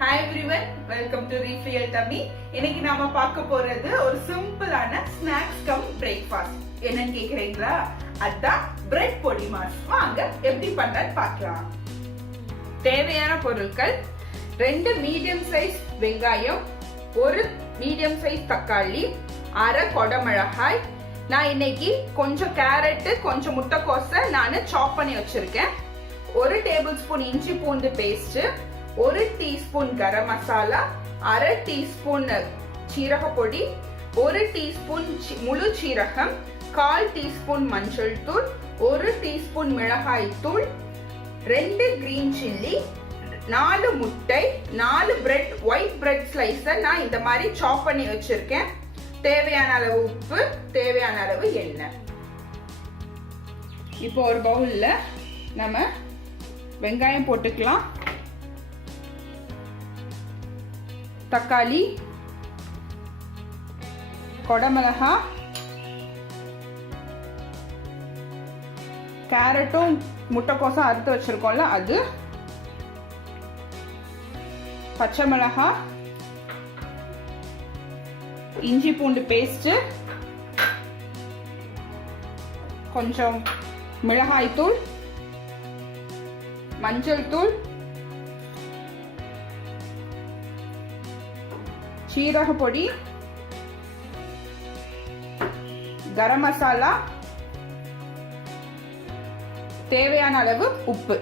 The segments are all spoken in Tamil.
Hi everyone, welcome to Refill Tummy. இன்னைக்கு நாம பார்க்க போறது ஒரு சிம்பிளான ஸ்நாக்ஸ் கம் பிரேக்ஃபாஸ்ட். என்னன்னு கேக்குறீங்களா? அதான் பிரெட் பொடி மாஸ். வாங்க எப்படி பண்றது பார்க்கலாம். தேவையான பொருட்கள் 2 மீடியம் சைஸ் வெங்காயம், 1 மீடியம் சைஸ் தக்காளி, 1/2 கொடை மிளகாய். நான் இன்னைக்கு கொஞ்சம் கேரட், கொஞ்சம் முட்டைக்கோஸை நான் சாப் பண்ணி வச்சிருக்கேன். 1 டேபிள் ஸ்பூன் இஞ்சி பூண்டு paste, 1 teaspoon garam masala, 1/2 teaspoon சீரக பொடி, 1 டீஸ்பூன் முழு சீரகம், 1/4 டீஸ்பூன் மஞ்சள் தூள், 1 டீஸ்பூன் மிளகாய் தூள், 2 கிரீன் சில்லி, 4 முட்டை, 4 பிரெட் ஒயிட் பிரெட் ஸ்லைஸை நான் இந்த மாதிரி சாப் பண்ணி வச்சிருக்கேன். தேவையான அளவு உப்பு, தேவையான அளவு எண்ணெய். இப்போ ஒரு பவுல்ல நம்ம வெங்காயம் போட்டுக்கலாம், தக்காளி, கொடமிளகா, கேரட்டும் முட்டைக்கோசும் அறுத்து வச்சிருக்கோம்ல அது, பச்சை மிளகா, இஞ்சி பூண்டு பேஸ்ட், கொஞ்சம் மிளகாய் தூள், மஞ்சள் தூள், சீரக பொடி, கரம் மசாலா, தேவையான அளவு உப்பு.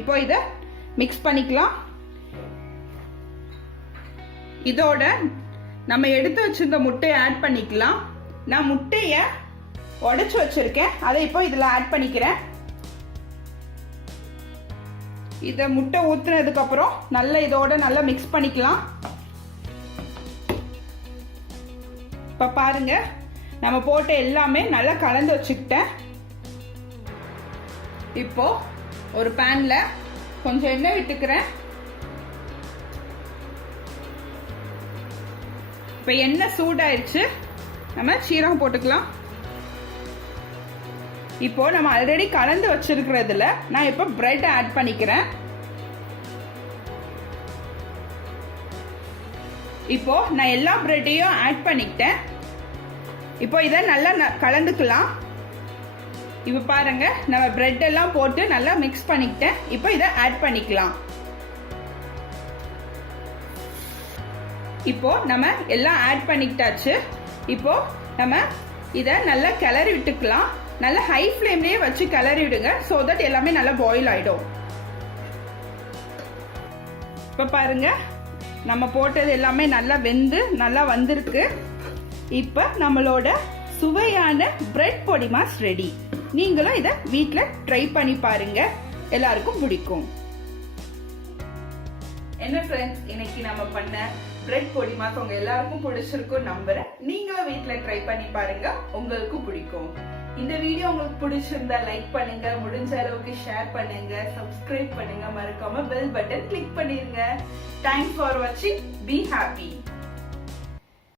இப்போ இத மிக்ஸ் பண்ணிக்கலாம். இதோட நம்ம எடுத்து வச்சிருந்த முட்டையை ஆட் பண்ணிக்கலாம். நான் முட்டைய உடைச்சு வச்சிருக்கேன், அதை இப்போ இதுல ஆட் பண்ணிக்கிறேன். இத முட்டை ஊத்துனதுக்கு அப்புறம் நல்லா இதோட நல்லா மிக்ஸ் பண்ணிக்கலாம். இப்ப பாருங்க, நம்ம போட்ட எல்லாமே நல்லா கலந்து வச்சுக்கிட்டேன். இப்போ ஒரு பேன்ல கொஞ்சம் எண்ணெய் விட்டுக்கிறேன். இப்ப எண்ணெய் சூடாயிருச்சு, நம்ம சீரகம் போட்டுக்கலாம். இப்போ நம்ம ஆல்ரெடி கலந்து வச்சிருக்கிறதுல நான் இப்போ பிரெட் ஆட் பண்ணிக்கிறேன். இப்போ நான் எல்லா பிரெட்டையும் ஆட் பண்ணிக்கிட்டேன். இப்போ இதை நல்லா கலந்துக்கலாம். இப்போ பாருங்க, நம்ம பிரெட் எல்லாம் போட்டு நல்லா மிக்ஸ் பண்ணிக்கிட்டேன். இப்போ இதை ஆட் பண்ணிக்கலாம். இப்போ நம்ம எல்லாம் ஆட் பண்ணிக்கிட்டாச்சு. இப்போ நம்ம இதை நல்லா கிளறி விட்டுக்கலாம். நல்லா ஹை ஃப்ளேம்லயே வச்சு கிளறி விடுங்க, சோ தட் எல்லாமே நல்லா பாயில் ஆயிடும். இப்ப பாருங்க, நம்ம போட்டது எல்லாமே நல்லா வெந்து நல்லா வந்திருக்கு. இப்ப நம்மளோட சுவையான பிரெட் பொடி மாஸ் ரெடி. நீங்களும் இதை வீட்ல ட்ரை பண்ணி பாருங்க, எல்லாருக்கும் பிடிக்கும். என்ன ஃப்ரெண்ட்ஸ், இன்னைக்கு நம்ம பண்ண பிரெட் பொடி மாஸ் உங்க எல்லாருக்கும் பிடிச்சிருக்கும் நம்புறேன். நீங்களும் வீட்ல ட்ரை பண்ணி பாருங்க, உங்களுக்கும் பிடிக்கும். இந்த வீடியோ உங்களுக்கு பிடிச்சிருந்தா லைக் பண்ணுங்க, முடிஞ்ச அளவுக்கு ஷேர் பண்ணுங்க, சப்ஸ்கிரைப் பண்ணுங்க, மறக்காம பெல் பட்டன் கிளிக் பண்ணிருங்க. தேங்க்ஸ் ஃபார் வாட்சிங். Be happy.